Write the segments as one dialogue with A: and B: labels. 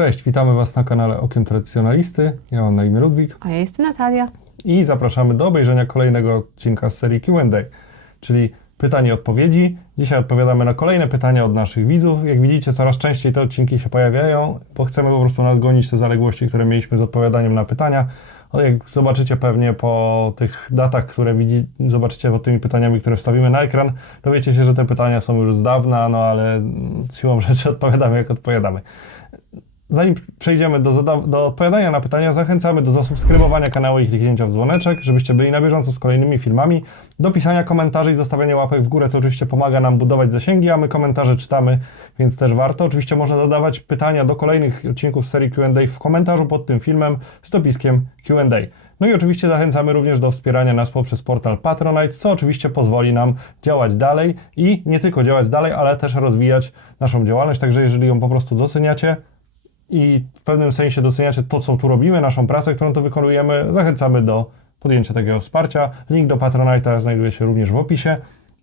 A: Cześć, witamy Was na kanale Okiem Tradycjonalisty. Ja mam na imię Ludwik
B: A ja jestem Natalia.
A: i zapraszamy do obejrzenia kolejnego odcinka z serii Q&A, czyli pytań i odpowiedzi. Dzisiaj odpowiadamy na kolejne pytania od naszych widzów. Jak widzicie, coraz częściej te odcinki się pojawiają, bo chcemy po prostu nadgonić te zaległości, które mieliśmy z odpowiadaniem na pytania. Ale jak zobaczycie pewnie po tych datach, które widzi, zobaczycie pod tymi pytaniami, które wstawimy na ekran, dowiecie się, że te pytania są już z dawna, no ale siłą rzeczy odpowiadamy jak odpowiadamy. Zanim przejdziemy do, do odpowiadania na pytania, zachęcamy do zasubskrybowania kanału i kliknięcia w dzwoneczek, żebyście byli na bieżąco z kolejnymi filmami, do pisania komentarzy i zostawiania łapek w górę, co oczywiście pomaga nam budować zasięgi, a my komentarze czytamy, więc też warto. Oczywiście można zadawać pytania do kolejnych odcinków serii Q&A w komentarzu pod tym filmem z dopiskiem Q&A. No i oczywiście zachęcamy również do wspierania nas poprzez portal Patronite, co oczywiście pozwoli nam działać dalej i nie tylko działać dalej, ale też rozwijać naszą działalność, także jeżeli ją po prostu doceniacie, i w pewnym sensie doceniacie to, co tu robimy, naszą pracę, którą tu wykonujemy, zachęcamy do podjęcia takiego wsparcia. Link do Patronite'a znajduje się również w opisie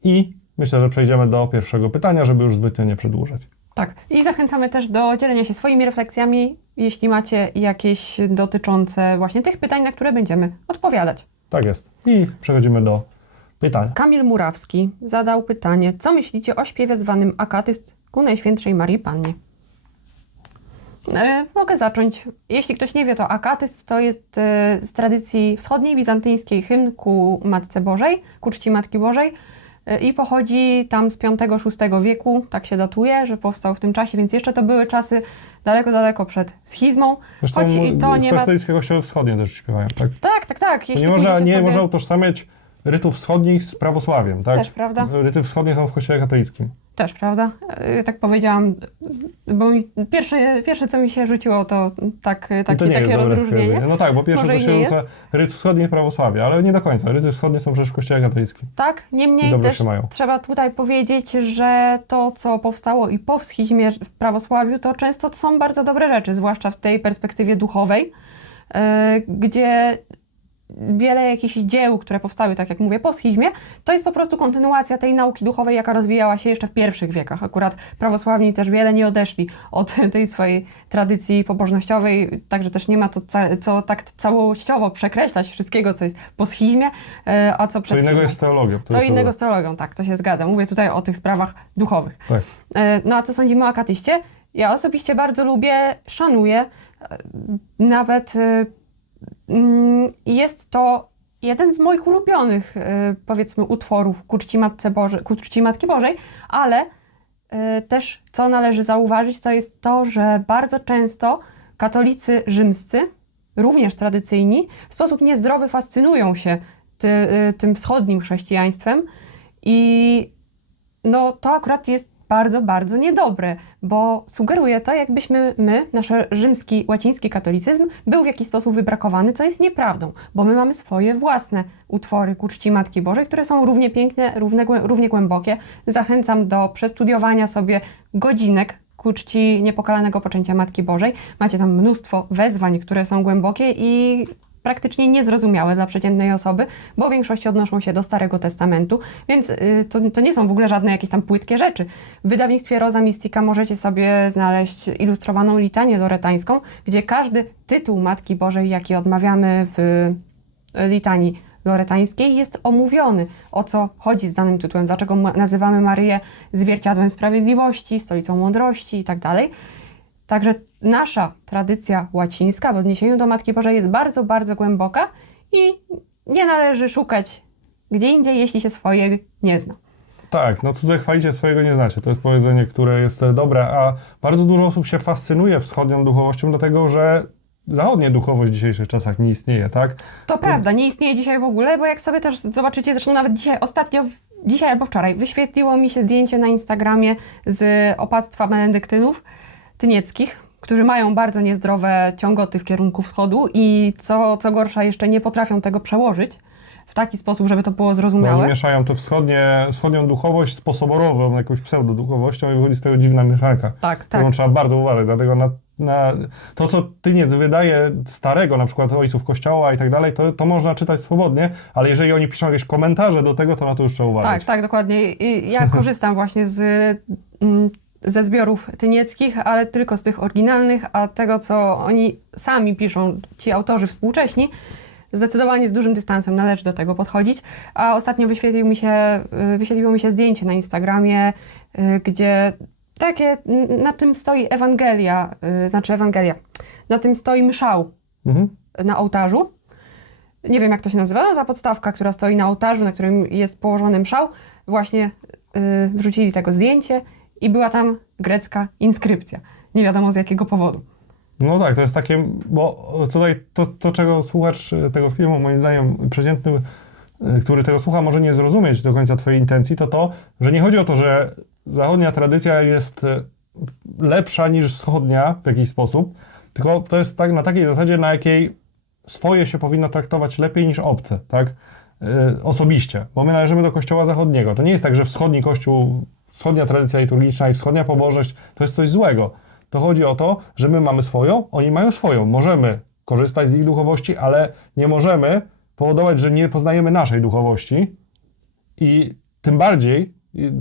A: i myślę, że przejdziemy do pierwszego pytania, żeby już zbytnio nie przedłużać.
B: Tak. I zachęcamy też do dzielenia się swoimi refleksjami, jeśli macie jakieś dotyczące właśnie tych pytań, na które będziemy odpowiadać.
A: Tak jest. I przechodzimy do pytania.
B: Kamil Murawski zadał pytanie, co myślicie o śpiewie zwanym Akatyst ku Najświętszej Marii Pannie? E, mogę zacząć. Jeśli ktoś nie wie, to akatyst to jest e, z tradycji wschodniej, bizantyjskiej hymn ku Matce Bożej, ku czci Matki Bożej e, i pochodzi tam z V-VI wieku, tak się datuje, że powstał w tym czasie, więc jeszcze to były czasy daleko, daleko przed schizmą.
A: Zresztą
B: Choć i to nie ma...
A: katolickie kościoły wschodnie też śpiewają, tak?
B: Tak, tak, tak. Jeśli
A: nie można, nie
B: sobie...
A: można utożsamiać rytów wschodnich z prawosławiem, tak?
B: Też prawda.
A: Ryty wschodnie są w kościele katolickim.
B: Też, prawda? E, Tak powiedziałam, bo mi pierwsze, pierwsze co mi się rzuciło, to tak, takie,
A: to nie
B: takie rozróżnienie.
A: stwierdzenie. No tak, bo pierwsze
B: Może i
A: się rzuca ryt wschodni i prawosławie, ale nie do końca. Ryty wschodnie są przecież w kościele katolickim.
B: Tak, niemniej też trzeba tutaj powiedzieć, że to, co powstało i po schizmie w prawosławiu, to często to są bardzo dobre rzeczy, zwłaszcza w tej perspektywie duchowej, e, gdzie wiele jakichś dzieł, które powstały, tak jak mówię, po schizmie, to jest po prostu kontynuacja tej nauki duchowej, jaka rozwijała się jeszcze w pierwszych wiekach. Akurat prawosławni też wiele nie odeszli od tej swojej tradycji pobożnościowej, także też nie ma to co tak całościowo przekreślać wszystkiego, co jest po schizmie, e, a co
A: Co innego jest teologią.
B: Co
A: jest
B: innego z teologią, tak, to się zgadza. Mówię tutaj o tych sprawach duchowych.
A: Tak.
B: E, No a co sądzimy o akatyście? Ja osobiście bardzo lubię, szanuję. e, Nawet jest to jeden z moich ulubionych, e, powiedzmy, utworów ku czci, Matce Boże, ku czci Matki Bożej, ale e, też co należy zauważyć, to jest to, że bardzo często katolicy rzymscy, również tradycyjni, w sposób niezdrowy fascynują się ty, y, tym wschodnim chrześcijaństwem i no to akurat jest bardzo, bardzo niedobre, bo sugeruje to, jakbyśmy my, nasz rzymski, łaciński katolicyzm był w jakiś sposób wybrakowany, co jest nieprawdą, bo my mamy swoje własne utwory ku czci Matki Bożej, które są równie piękne, równie głębokie. Zachęcam do przestudiowania sobie godzinek ku czci niepokalanego poczęcia Matki Bożej. Macie tam mnóstwo wezwań, które są głębokie i praktycznie niezrozumiałe dla przeciętnej osoby, bo w większości odnoszą się do Starego Testamentu, więc y, to, to nie są w ogóle żadne jakieś tam płytkie rzeczy. W wydawnictwie Rosa Mystica możecie sobie znaleźć ilustrowaną litanię loretańską, gdzie każdy tytuł Matki Bożej, jaki odmawiamy w litanii loretańskiej jest omówiony, o co chodzi z danym tytułem, dlaczego nazywamy Maryję zwierciadłem sprawiedliwości, stolicą mądrości i tak. Także nasza tradycja łacińska w odniesieniu do Matki Bożej jest bardzo, bardzo głęboka i nie należy szukać gdzie indziej, jeśli się swoje nie zna.
A: Tak, no cudze chwalicie, swojego nie znacie. To jest powiedzenie, które jest e, dobre, a bardzo dużo osób się fascynuje wschodnią duchowością, dlatego że zachodnia duchowość w dzisiejszych czasach nie istnieje, tak?
B: To prawda, nie istnieje dzisiaj w ogóle, bo jak sobie też zobaczycie, zresztą nawet dzisiaj, ostatnio, dzisiaj albo wczoraj, wyświetliło mi się zdjęcie na Instagramie z opactwa benedyktynów tynieckich, którzy mają bardzo niezdrowe ciągoty w kierunku wschodu i co, co gorsza jeszcze nie potrafią tego przełożyć w taki sposób, żeby to było
A: Bo oni
B: zrozumiałe.
A: mieszają to wschodnie, wschodnią duchowość z posoborową, jakąś pseudoduchowością i wychodzi z tego dziwna mieszanka.
B: Tak,
A: Którą
B: tak.
A: trzeba bardzo uważać, dlatego na, na to, co tyniec wydaje starego, na przykład ojców kościoła i tak dalej, to, to można czytać swobodnie, ale jeżeli oni piszą jakieś komentarze do tego, to na to już trzeba uważać.
B: Tak, tak, dokładnie. I ja korzystam właśnie z, mm, ze zbiorów tynieckich, ale tylko z tych oryginalnych, a tego, co oni sami piszą, ci autorzy współcześni, zdecydowanie z dużym dystansem należy do tego podchodzić. A ostatnio wyświetlił mi się, y, wyświetliło mi się zdjęcie na Instagramie, y, gdzie takie, na tym stoi Ewangelia, y, znaczy Ewangelia, na tym stoi mszał
A: Mhm.
B: na ołtarzu. Nie wiem, jak to się nazywa, no, ta podstawka, która stoi na ołtarzu, na którym jest położony mszał. Właśnie wrzucili tego zdjęcie i była tam grecka inskrypcja. Nie wiadomo z jakiego powodu.
A: No tak, to jest takie, bo tutaj to, to czego słuchacz e, tego filmu, moim zdaniem przeciętny, e, który tego słucha, może nie zrozumieć do końca twojej intencji, to to, że nie chodzi o to, że zachodnia tradycja jest e, lepsza niż wschodnia w jakiś sposób, tylko to jest tak na takiej zasadzie, na jakiej swoje się powinno traktować lepiej niż obce, tak? E, Osobiście, bo my należymy do kościoła zachodniego. To nie jest tak, że wschodni kościół, wschodnia tradycja liturgiczna i wschodnia pobożność to jest coś złego. To chodzi o to, że my mamy swoją, oni mają swoją. Możemy korzystać z ich duchowości, ale nie możemy powodować, że nie poznajemy naszej duchowości. I tym bardziej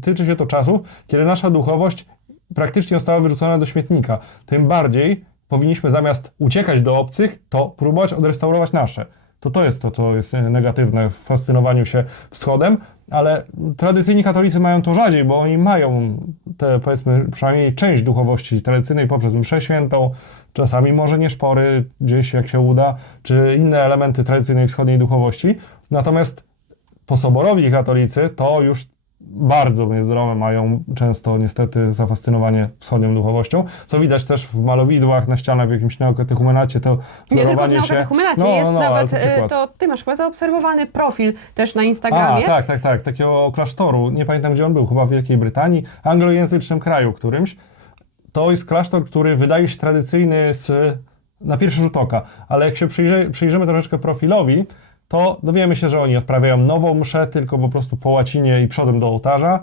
A: tyczy się to czasów, kiedy nasza duchowość praktycznie została wyrzucona do śmietnika. Tym bardziej powinniśmy zamiast uciekać do obcych, to próbować odrestaurować nasze. To to jest to, co jest negatywne w fascynowaniu się wschodem, ale tradycyjni katolicy mają to rzadziej, bo oni mają te, powiedzmy, przynajmniej część duchowości tradycyjnej poprzez mszę świętą, czasami może nie szpory, gdzieś jak się uda, czy inne elementy tradycyjnej wschodniej duchowości. Natomiast posoborowi katolicy to już bardzo niezdrowe mają często niestety zafascynowanie wschodnią duchowością, co widać też w malowidłach na ścianach w jakimś neokatechumenacie, to
B: Nie tylko w
A: wzorowanie się...
B: Neokatechumenacie,
A: No,
B: jest
A: no, no,
B: nawet,
A: to przykład.
B: to ty masz chyba zaobserwowany profil też na
A: A,
B: Instagramie.
A: tak, tak, tak, takiego klasztoru, nie pamiętam gdzie on był, chyba w Wielkiej Brytanii, anglojęzycznym kraju którymś. To jest klasztor, który wydaje się tradycyjny z, na pierwszy rzut oka, ale jak się przyjrzy, przyjrzymy troszeczkę profilowi, to dowiemy się, że oni odprawiają nową mszę, tylko po prostu po łacinie i przodem do ołtarza,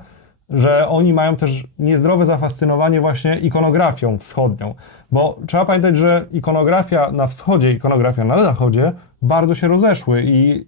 A: że oni mają też niezdrowe zafascynowanie właśnie ikonografią wschodnią, bo trzeba pamiętać, że ikonografia na wschodzie, ikonografia na zachodzie bardzo się rozeszły i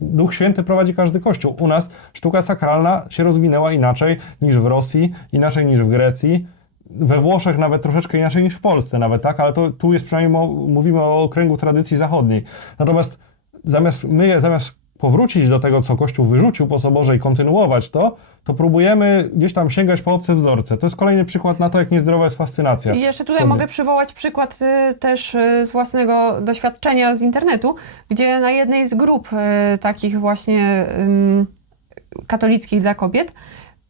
A: Duch Święty prowadzi każdy kościół. U nas sztuka sakralna się rozwinęła inaczej niż w Rosji, inaczej niż w Grecji. We Włoszech nawet troszeczkę inaczej niż w Polsce nawet, tak? Ale to tu jest przynajmniej, mówimy o okręgu tradycji zachodniej. Natomiast zamiast my, zamiast powrócić do tego, co Kościół wyrzucił po soborze i kontynuować to, to próbujemy gdzieś tam sięgać po obce wzorce. To jest kolejny przykład na to, jak niezdrowa jest fascynacja.
B: I jeszcze tutaj mogę przywołać przykład y, też y, z własnego doświadczenia z internetu, gdzie na jednej z grup y, takich właśnie ym, katolickich dla kobiet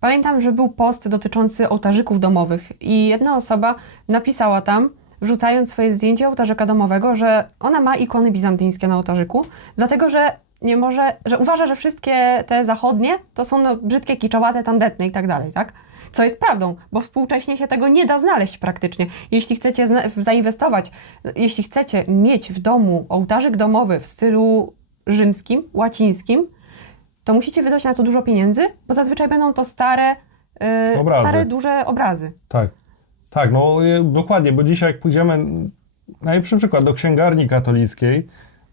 B: pamiętam, że był post dotyczący ołtarzyków domowych i jedna osoba napisała tam, wrzucając swoje zdjęcie ołtarzyka domowego, że ona ma ikony bizantyńskie na ołtarzyku, dlatego że nie może, że uważa, że wszystkie te zachodnie to są no, brzydkie, kiczowate, tandetne i tak dalej, tak? Co jest prawdą, bo współcześnie się tego nie da znaleźć praktycznie. Jeśli chcecie zainwestować, jeśli chcecie mieć w domu ołtarzyk domowy w stylu rzymskim, łacińskim, to musicie wydać na to dużo pieniędzy, bo zazwyczaj będą to stare, yy, stare duże obrazy.
A: Tak, tak, no je- dokładnie, bo dzisiaj jak pójdziemy, najlepszy przykład, do księgarni katolickiej,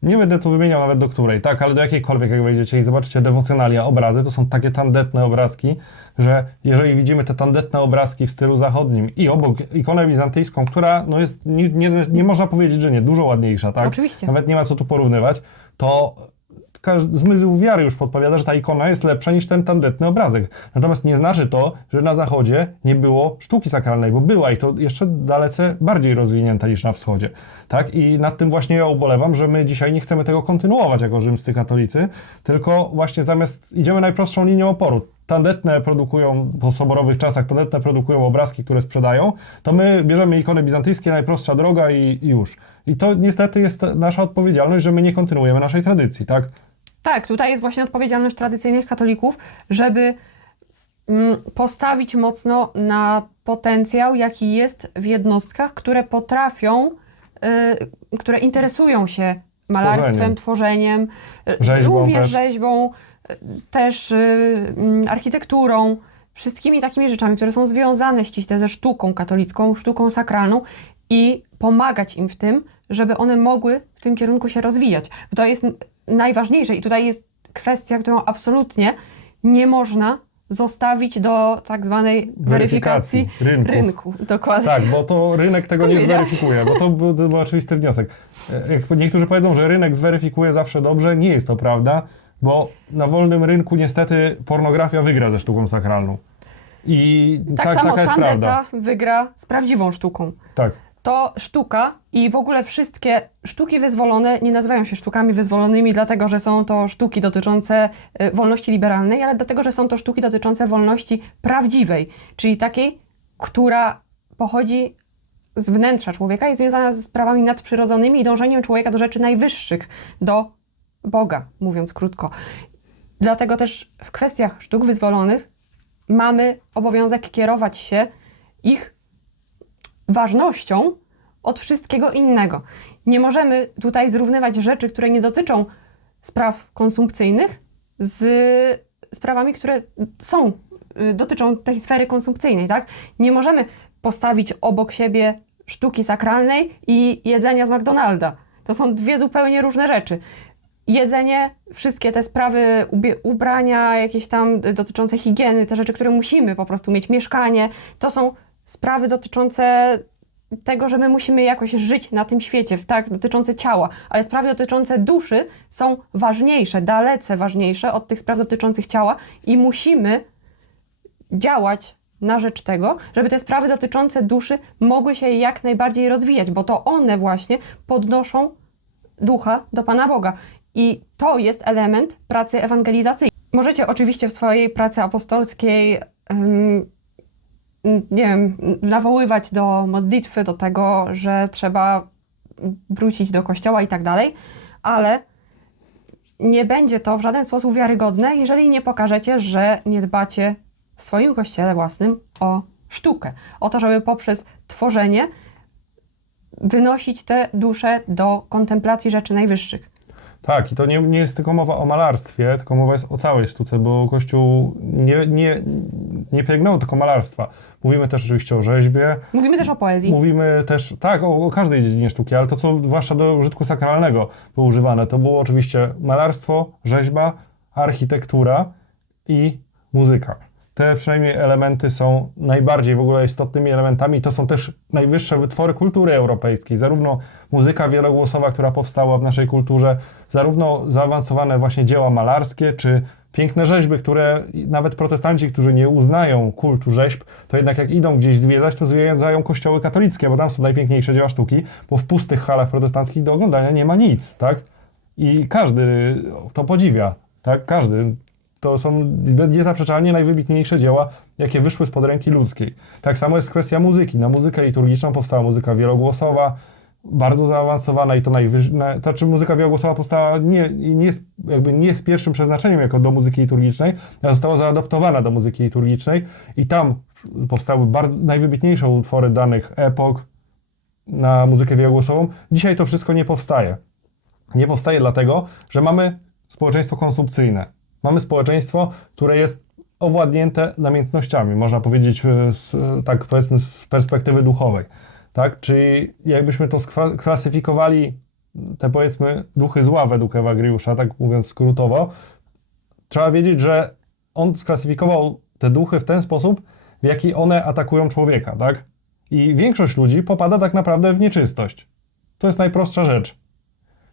A: nie będę tu wymieniał nawet do której, tak, ale do jakiejkolwiek, jak wejdziecie i zobaczycie dewocjonalia, obrazy, to są takie tandetne obrazki, że jeżeli widzimy te tandetne obrazki w stylu zachodnim i obok ikonę bizantyjską, która no jest, nie, nie, nie można powiedzieć, że nie, dużo ładniejsza, tak?
B: Oczywiście.
A: Nawet nie ma co tu porównywać, to zmysł wiary już podpowiada, że ta ikona jest lepsza niż ten tandetny obrazek. Natomiast nie znaczy to, że na zachodzie nie było sztuki sakralnej, bo była i to jeszcze dalece bardziej rozwinięta niż na wschodzie. Tak? I nad tym właśnie ja ubolewam, że my dzisiaj nie chcemy tego kontynuować jako rzymscy katolicy, tylko właśnie zamiast idziemy najprostszą linią oporu. Tandetne produkują po soborowych czasach, tandetne produkują obrazki, które sprzedają, to my bierzemy ikony bizantyjskie, najprostsza droga i, i już. I to niestety jest nasza odpowiedzialność, że my nie kontynuujemy naszej tradycji, tak?
B: Tak, tutaj jest właśnie odpowiedzialność tradycyjnych katolików, żeby mm, postawić mocno na potencjał, jaki jest w jednostkach, które potrafią, y, które interesują się malarstwem, tworzeniem, y,
A: Rzeźbą
B: również
A: też.
B: rzeźbą, y, też y, mm, architekturą, wszystkimi takimi rzeczami, które są związane ściśle ze sztuką katolicką, sztuką sakralną i pomagać im w tym, żeby one mogły w tym kierunku się rozwijać. Bo to jest najważniejsze i tutaj jest kwestia, którą absolutnie nie można zostawić do tak zwanej weryfikacji,
A: Weryfikacji
B: rynku. Dokładnie.
A: Tak, bo to rynek tego
B: Skąd
A: nie zweryfikuje, bo to był, to był oczywisty wniosek. E, niektórzy powiedzą, że rynek zweryfikuje zawsze dobrze, nie jest to prawda, bo na wolnym rynku niestety pornografia wygra ze sztuką sakralną. I
B: Tak,
A: tak,
B: samo
A: taka jest prawda.
B: wygra z prawdziwą sztuką.
A: Tak.
B: To sztuka i w ogóle wszystkie sztuki wyzwolone nie nazywają się sztukami wyzwolonymi, dlatego że są to sztuki dotyczące y, wolności liberalnej, ale dlatego, że są to sztuki dotyczące wolności prawdziwej, czyli takiej, która pochodzi z wnętrza człowieka i związana z sprawami nadprzyrodzonymi i dążeniem człowieka do rzeczy najwyższych, do Boga, mówiąc krótko. Dlatego też w kwestiach sztuk wyzwolonych mamy obowiązek kierować się ich ważnością od wszystkiego innego. Nie możemy tutaj zrównywać rzeczy, które nie dotyczą spraw konsumpcyjnych z sprawami, które są, y, dotyczą tej sfery konsumpcyjnej, tak? Nie możemy postawić obok siebie sztuki sakralnej i jedzenia z McDonalda. To są dwie zupełnie różne rzeczy. Jedzenie, wszystkie te sprawy ubrania, jakieś tam y, dotyczące higieny, te rzeczy, które musimy po prostu mieć, mieszkanie, to są sprawy dotyczące tego, że my musimy jakoś żyć na tym świecie, tak, dotyczące ciała, ale sprawy dotyczące duszy są ważniejsze, dalece ważniejsze od tych spraw dotyczących ciała i musimy działać na rzecz tego, żeby te sprawy dotyczące duszy mogły się jak najbardziej rozwijać, bo to one właśnie podnoszą ducha do Pana Boga. I to jest element pracy ewangelizacyjnej. Możecie oczywiście w swojej pracy apostolskiej nie wiem, nawoływać do modlitwy, do tego, że trzeba wrócić do kościoła i tak dalej, ale nie będzie to w żaden sposób wiarygodne, jeżeli nie pokażecie, że nie dbacie w swoim kościele własnym o sztukę. O to, żeby poprzez tworzenie wynosić te dusze do kontemplacji rzeczy najwyższych.
A: Tak, i to nie, nie jest tylko mowa o malarstwie, tylko mowa jest o całej sztuce, bo Kościół nie, nie, nie pielęgnował tylko malarstwa. Mówimy też oczywiście o rzeźbie,
B: Mówimy też o poezji.
A: Mówimy też, tak, o, o każdej dziedzinie sztuki, ale to, co zwłaszcza do użytku sakralnego było używane, to było oczywiście malarstwo, rzeźba, architektura i muzyka. Te przynajmniej elementy są najbardziej w ogóle istotnymi elementami. To są też najwyższe wytwory kultury europejskiej. Zarówno muzyka wielogłosowa, która powstała w naszej kulturze, zarówno zaawansowane właśnie dzieła malarskie, czy piękne rzeźby, które nawet protestanci, którzy nie uznają kultu rzeźb, to jednak jak idą gdzieś zwiedzać, to zwiedzają kościoły katolickie, bo tam są najpiękniejsze dzieła sztuki, bo w pustych halach protestanckich do oglądania nie ma nic, tak? I każdy to podziwia, tak? Każdy. To są niezaprzeczalnie najwybitniejsze dzieła, jakie wyszły spod ręki ludzkiej. Tak samo jest kwestia muzyki. Na muzykę liturgiczną powstała muzyka wielogłosowa, bardzo zaawansowana i to najwyższa. To czy muzyka wielogłosowa powstała nie, nie, jakby nie jest pierwszym przeznaczeniem jako do muzyki liturgicznej, ale została zaadoptowana do muzyki liturgicznej i tam powstały bardzo, najwybitniejsze utwory danych epok na muzykę wielogłosową. Dzisiaj to wszystko nie powstaje. Nie powstaje dlatego, że mamy społeczeństwo konsumpcyjne. Mamy społeczeństwo, które jest owładnięte namiętnościami, można powiedzieć e, z, e, tak powiedzmy z perspektywy duchowej. Tak? Czyli jakbyśmy to sklasyfikowali, te powiedzmy duchy zła według Ewagriusza, tak mówiąc skrótowo, trzeba wiedzieć, że on sklasyfikował te duchy w ten sposób, w jaki one atakują człowieka, tak? I większość ludzi popada tak naprawdę w nieczystość. To jest najprostsza rzecz.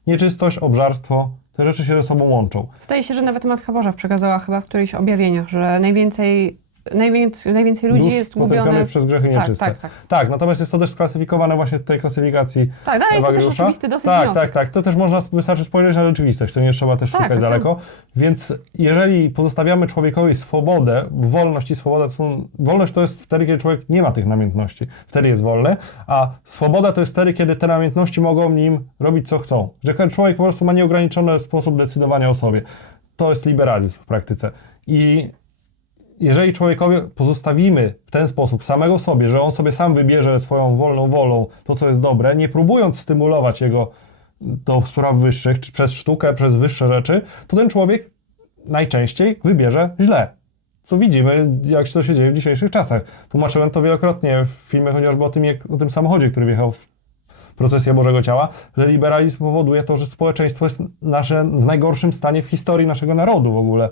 A: Nieczystość, obżarstwo, te rzeczy się ze sobą łączą.
B: Zdaje się, że nawet Matka Boża przekazała chyba w którychś objawieniach, że najwięcej, najwięcej, najwięcej ludzi
A: Dusz
B: jest zgubione.
A: przez grzechy
B: Tak,
A: nieczyste.
B: tak, tak.
A: Tak, natomiast jest to też sklasyfikowane właśnie w tej klasyfikacji
B: Tak, dalej jest to też oczywisty dosyć
A: Tak,
B: wniosek.
A: tak, tak. To też można, wystarczy spojrzeć na rzeczywistość, to nie trzeba też
B: Tak,
A: szukać
B: tak,
A: daleko. Więc jeżeli pozostawiamy człowiekowi swobodę, wolność i swoboda to są, wolność to jest wtedy, kiedy człowiek nie ma tych namiętności. Wtedy jest wolny, a swoboda to jest wtedy, kiedy te namiętności mogą nim robić co chcą. Że człowiek po prostu ma nieograniczony sposób decydowania o sobie. To jest liberalizm w praktyce. I jeżeli człowiekowi pozostawimy w ten sposób samego sobie, że on sobie sam wybierze swoją wolną wolą to, co jest dobre, nie próbując stymulować jego do spraw wyższych, czy przez sztukę, przez wyższe rzeczy, to ten człowiek najczęściej wybierze źle. Co widzimy, jak to się dzieje w dzisiejszych czasach. Tłumaczyłem to wielokrotnie w filmie chociażby o tym, jak, o tym samochodzie, który wjechał w procesję Bożego Ciała, że liberalizm powoduje to, że społeczeństwo jest nasze w najgorszym stanie w historii naszego narodu w ogóle.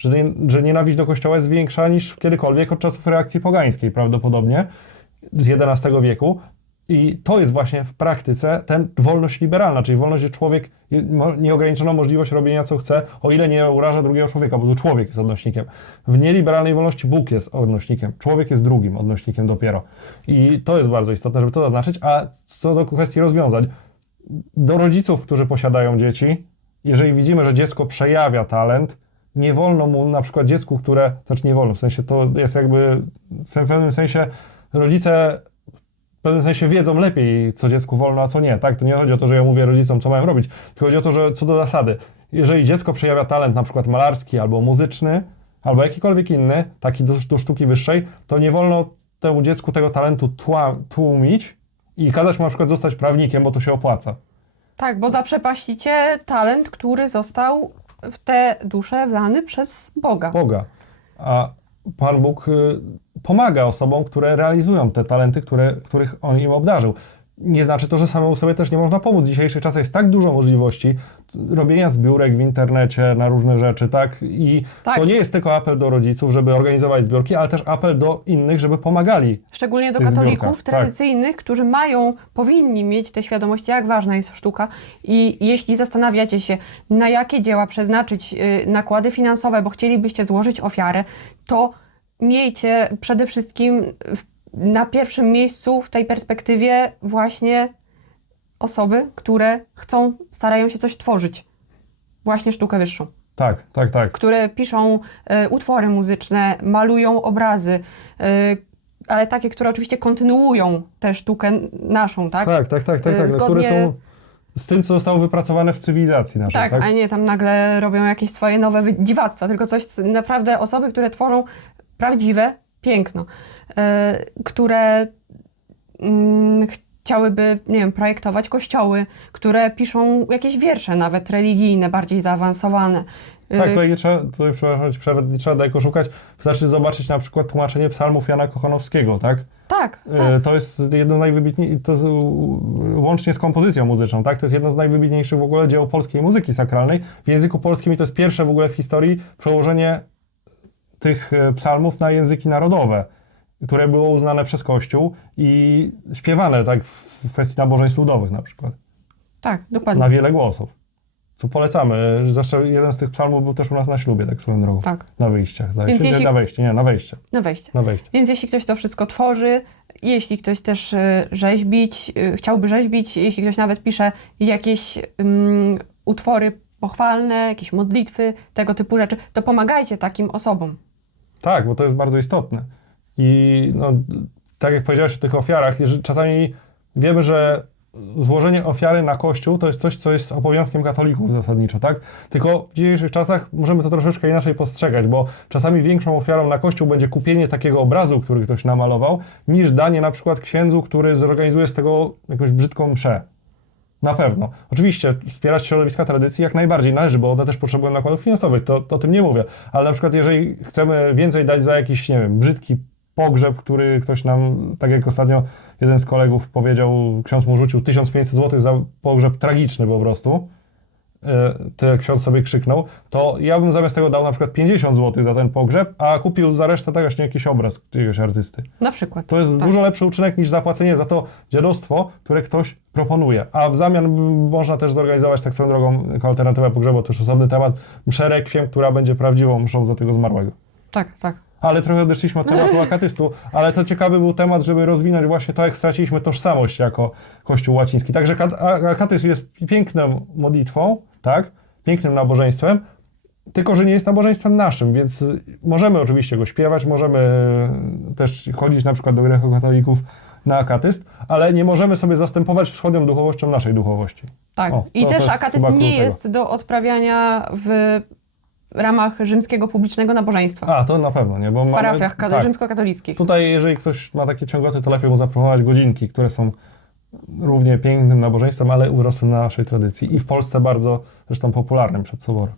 A: Że, nie, że nienawiść do kościoła jest większa niż kiedykolwiek od czasów reakcji pogańskiej prawdopodobnie z XI wieku. I to jest właśnie w praktyce ten wolność liberalna, czyli wolność, gdzie człowiek nieograniczoną możliwość robienia co chce, o ile nie uraża drugiego człowieka, bo tu człowiek jest odnośnikiem. W nieliberalnej wolności Bóg jest odnośnikiem, człowiek jest drugim odnośnikiem dopiero. I to jest bardzo istotne, żeby to zaznaczyć. A co do kwestii rozwiązań, do rodziców, którzy posiadają dzieci, jeżeli widzimy, że dziecko przejawia talent, nie wolno mu na przykład dziecku, które, znaczy nie wolno, w sensie to jest jakby, w pewnym sensie rodzice w pewnym sensie wiedzą lepiej, co dziecku wolno, a co nie, tak? To nie chodzi o to, że ja mówię rodzicom, co mają robić, tylko chodzi o to, że co do zasady, jeżeli dziecko przejawia talent na przykład malarski albo muzyczny, albo jakikolwiek inny, taki do, do sztuki wyższej, to nie wolno temu dziecku tego talentu tła, tłumić i kazać mu na przykład zostać prawnikiem, bo to się opłaca.
B: Tak, bo zaprzepaścicie talent, który został w tę duszę wlany przez Boga.
A: Boga. A Pan Bóg y, pomaga osobom, które realizują te talenty, które, których On im obdarzył. Nie znaczy to, że samemu sobie też nie można pomóc. W dzisiejszych czasach jest tak dużo możliwości robienia zbiórek w internecie na różne rzeczy, tak? I
B: Tak.
A: to nie jest tylko apel do rodziców, żeby organizować zbiórki, ale też apel do innych, żeby pomagali.
B: Szczególnie do katolików
A: zbiórkach, tak.
B: tradycyjnych, którzy mają, powinni mieć tę świadomość, jak ważna jest sztuka. I jeśli zastanawiacie się, na jakie dzieła przeznaczyć y, nakłady finansowe, bo chcielibyście złożyć ofiarę, to miejcie przede wszystkim w, na pierwszym miejscu w tej perspektywie właśnie osoby, które chcą, starają się coś tworzyć. Właśnie sztukę wyższą.
A: Tak, tak, tak.
B: które piszą e, utwory muzyczne, malują obrazy, e, ale takie, które oczywiście kontynuują tę sztukę naszą, tak?
A: Tak, tak, tak, tak,
B: Y,
A: tak.
B: zgodnie-
A: Które są z tym, co zostało wypracowane w cywilizacji naszej,
B: Tak,
A: tak?
B: a nie tam nagle robią jakieś swoje nowe dziwactwa, tylko coś, co- naprawdę osoby, które tworzą prawdziwe piękno, e, które mm, chciałyby, nie wiem, projektować kościoły, które piszą jakieś wiersze, nawet religijne, bardziej zaawansowane. E,
A: Tak, tutaj nie trzeba, tutaj przepraszam, przerwę, nie trzeba daleko szukać. Wystarczy zobaczyć na przykład tłumaczenie psalmów Jana Kochanowskiego, tak?
B: tak,
A: E,
B: tak.
A: To jest jedno z najwybitniejszych, to łącznie z kompozycją muzyczną, tak? To jest jedno z najwybitniejszych w ogóle dzieł polskiej muzyki sakralnej. W języku polskim i to jest pierwsze w ogóle w historii przełożenie tych e, psalmów na języki narodowe, które było uznane przez Kościół i śpiewane, tak, w kwestii nabożeństw ludowych na przykład,
B: tak, dokładnie.
A: na wiele głosów. Co polecamy. Zwłaszcza jeden z tych psalmów był też u nas na ślubie, tak swoją drogą.
B: Tak,
A: Na wyjście. zdaje
B: Więc
A: się.
B: Jeśli-
A: Na wejście, nie, na wejście.
B: na wejście.
A: Na wejście.
B: Więc jeśli ktoś to wszystko tworzy, jeśli ktoś też y, rzeźbić, y, chciałby rzeźbić, jeśli ktoś nawet pisze jakieś ym, utwory pochwalne, jakieś modlitwy, tego typu rzeczy, to pomagajcie takim osobom.
A: Tak, bo to jest bardzo istotne. I no, tak jak powiedziałeś o tych ofiarach, czasami wiemy, że złożenie ofiary na kościół to jest coś, co jest obowiązkiem katolików zasadniczo, tak? Tylko w dzisiejszych czasach możemy to troszeczkę inaczej postrzegać, bo czasami większą ofiarą na kościół będzie kupienie takiego obrazu, który ktoś namalował, niż danie na przykład księdzu, który zorganizuje z tego jakąś brzydką mszę. Na pewno. Oczywiście wspierać środowiska tradycji jak najbardziej należy, bo one też potrzebują nakładów finansowych, to, to o tym nie mówię. Ale na przykład jeżeli chcemy więcej dać za jakiś, nie wiem, brzydki pogrzeb, który ktoś nam, tak jak ostatnio jeden z kolegów powiedział, ksiądz mu rzucił 1500 zł za pogrzeb tragiczny po prostu, e, to ksiądz sobie krzyknął, to ja bym zamiast tego dał na przykład 50 zł za ten pogrzeb, a kupił za resztę tak właśnie jakiś obraz jakiegoś artysty.
B: Na przykład.
A: To jest
B: Tak.
A: dużo lepszy uczynek niż zapłacenie za to dziadostwo, które ktoś proponuje. A w zamian można też zorganizować tak swoją drogą jako alternatywę pogrzebu, to już osobny temat, mszę rekwiem, która będzie prawdziwą mszą za tego zmarłego.
B: Tak, tak.
A: Ale trochę odeszliśmy od tematu akatystu, ale to ciekawy był temat, żeby rozwinąć właśnie to, jak straciliśmy tożsamość jako Kościół łaciński. Także kat- a- akatyzm jest piękną modlitwą, tak? Pięknym nabożeństwem, tylko że nie jest nabożeństwem naszym, więc możemy oczywiście go śpiewać, możemy też chodzić na przykład do grekokatolików na akatyst, ale nie możemy sobie zastępować wschodnią duchowością naszej duchowości.
B: Tak.
A: O,
B: I też
A: chyba
B: nie jest do odprawiania w ramach rzymskiego publicznego nabożeństwa.
A: A, to na pewno, nie? Bo
B: w
A: mamy-
B: parafiach ka-
A: tak.
B: rzymskokatolickich.
A: Tutaj, jeżeli ktoś ma takie ciągoty, to lepiej mu zaproponować godzinki, które są równie pięknym nabożeństwem, ale urosły na naszej tradycji i w Polsce bardzo zresztą popularnym przed soborem.